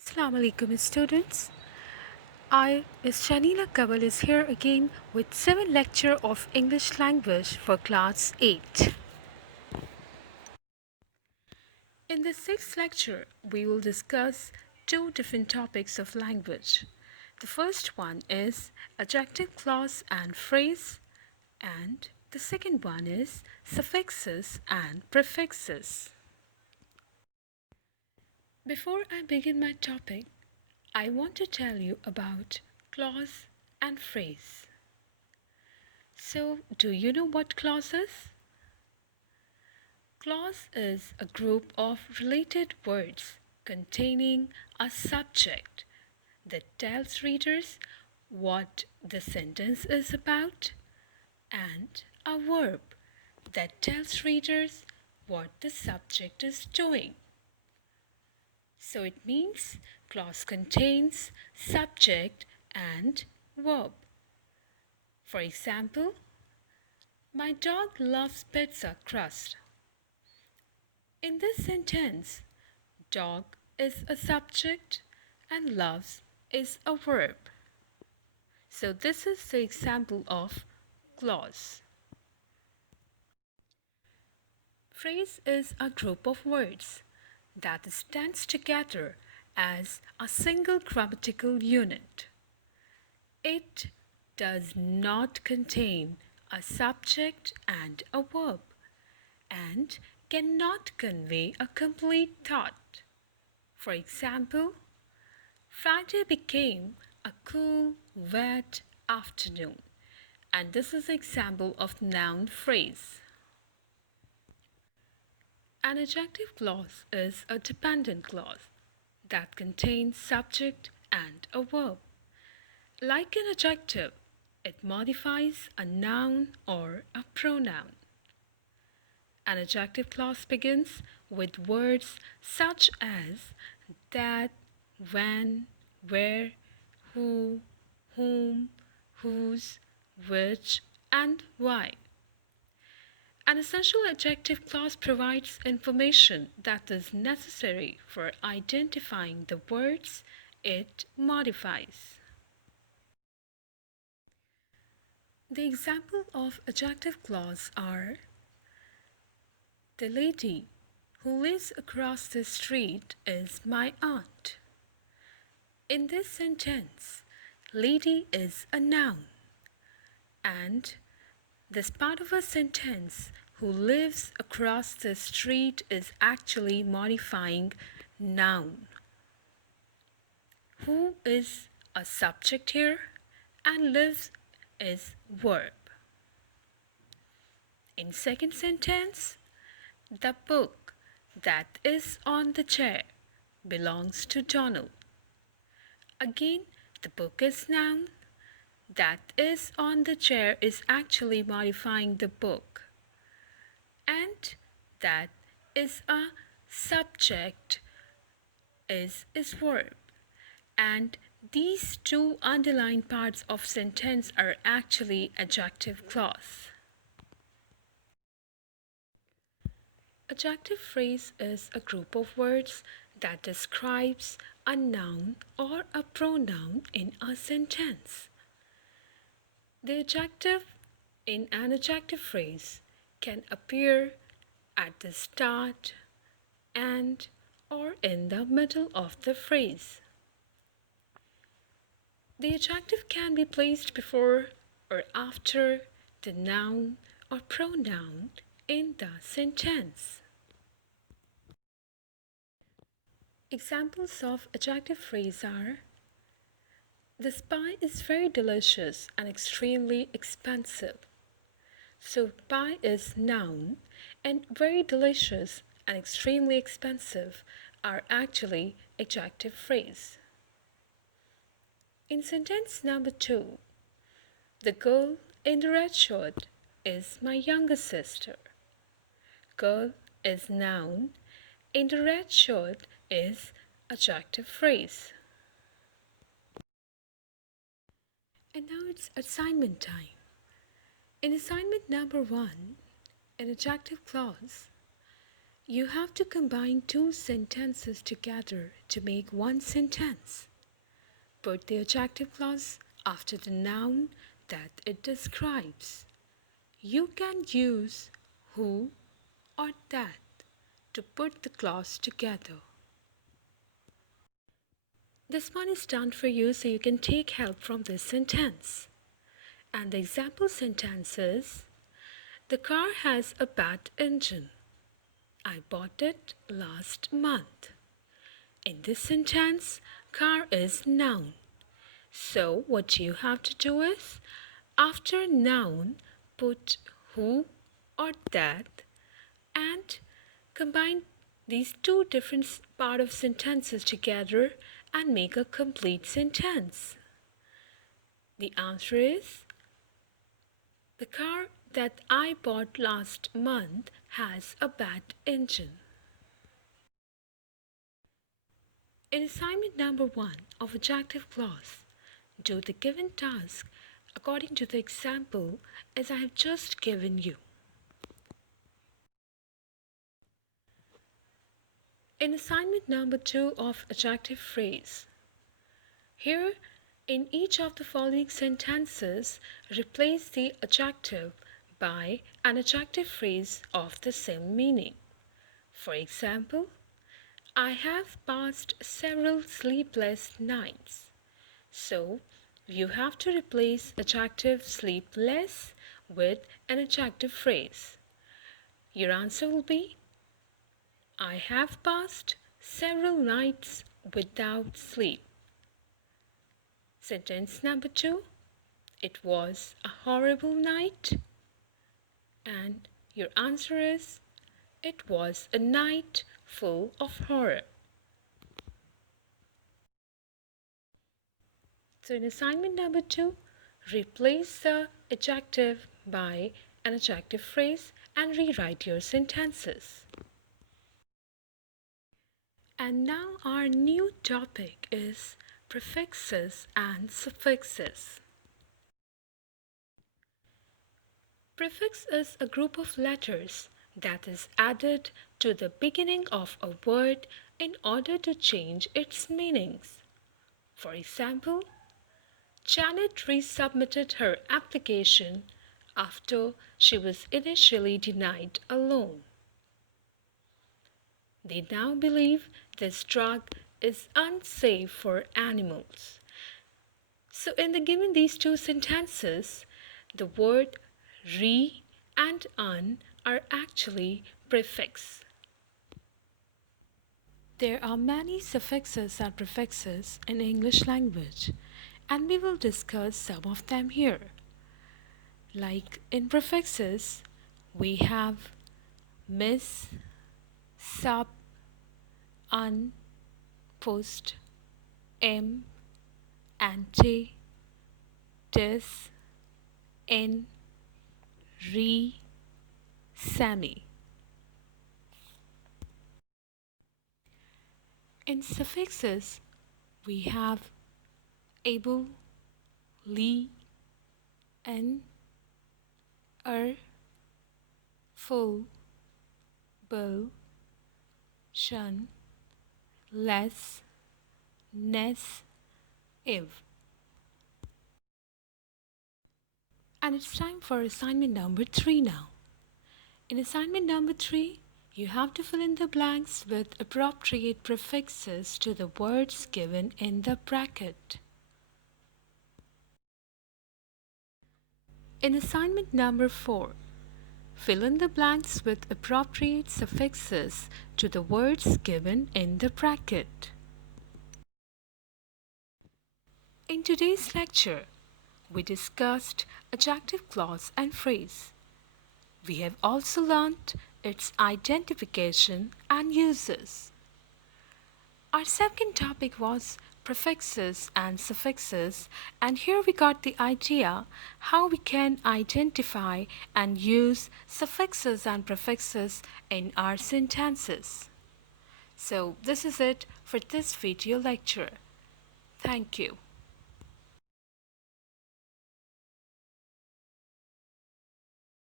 Assalamu alaikum students. I is Shanila Kaval is here again with 7th lecture of English language for class 8. In the 6th lecture, we will discuss two different topics of language. The first one is adjective clause and phrase, and the second one is suffixes and prefixes. Before I begin my topic, I want to tell you about clause and phrase. So, do you know what clause is? Clause is a group of related words containing a subject that tells readers what the sentence is about and a verb that tells readers what the subject is doing. So it means clause contains subject and verb. For example, my dog loves pizza crust. In this sentence, dog is a subject and loves is a verb. So this is the example of clause. Phrase is a group of words that stands together as a single grammatical unit. It does not contain a subject and a verb and cannot convey a complete thought. For example, Friday became a cool, wet afternoon, and this is an example of noun phrase. An adjective clause is a dependent clause that contains subject and a verb. Like an adjective, it modifies a noun or a pronoun. An adjective clause begins with words such as that, when, where, who, whom, whose, which, and why. An essential adjective clause provides information that is necessary for identifying the words it modifies. The example of adjective clause are: the lady who lives across the street is my aunt. In this sentence, lady is a noun, and this part of a sentence, who lives across the street, is actually modifying noun. Who is a subject here and lives is verb. In second sentence, the book that is on the chair belongs to Donald. Again, the book is noun. That is on the chair is actually modifying the book. And that is a subject is verb. And these two underlined parts of sentence are actually adjective clause. Adjective phrase is a group of words that describes a noun or a pronoun in a sentence. The adjective in an adjective phrase can appear at the start, and, or in the middle of the phrase. The adjective can be placed before or after the noun or pronoun in the sentence. Examples of adjective phrase are: this pie is very delicious and extremely expensive. So pie is noun, and very delicious and extremely expensive are actually adjective phrase. In sentence number 2, the girl in the red shirt is my younger sister. Girl is noun, in the red shirt is adjective phrase. And now it's assignment time. In assignment number 1, an adjective clause, You have to combine two sentences together to make one sentence. Put the adjective clause after the noun that it describes. You can use who or that to put the clause together. This one is done for you so you can take help from this sentence. And the example sentence is, the car has a bad engine. I bought it last month. In this sentence, car is noun. So what you have to do is, after noun, put who or that and combine these two different part of sentences together and make a complete sentence. The answer is, the car that I bought last month has a bad engine. In assignment number 1 of adjective clause, do the given task according to the example as I have just given you. In assignment number 2 of adjective phrase, here in each of the following sentences, replace the adjective by an adjective phrase of the same meaning. For example, I have passed several sleepless nights. So, you have to replace adjective sleepless with an adjective phrase. Your answer will be, I have passed several nights without sleep. Sentence number 2, it was a horrible night. And your answer is, it was a night full of horror. So in assignment number 2, replace the adjective by an adjective phrase and rewrite your sentences. And now our new topic is prefixes and suffixes. Prefix is a group of letters that is added to the beginning of a word in order to change its meanings. For example, Janet resubmitted her application after she was initially denied a loan. They now believe this drug is unsafe for animals. So in the given these two sentences, the word re and un are actually prefix. There are many suffixes and prefixes in English language, and we will discuss some of them here. Like in prefixes, we have miss, sub, un, post, em, ante, dis, in, re, semi. In suffixes, we have able, li, en, full, bill, shun, less, ness, if. And it's time for assignment number 3 now. In assignment number 3, you have to fill in the blanks with appropriate prefixes to the words given in the bracket. In assignment number 4, fill in the blanks with appropriate suffixes to the words given in the bracket. In today's lecture, we discussed adjective clause and phrase. We have also learnt its identification and uses. Our second topic was prefixes and suffixes, and here we got the idea how we can identify and use suffixes and prefixes in our sentences. So this is it for this video lecture. Thank you.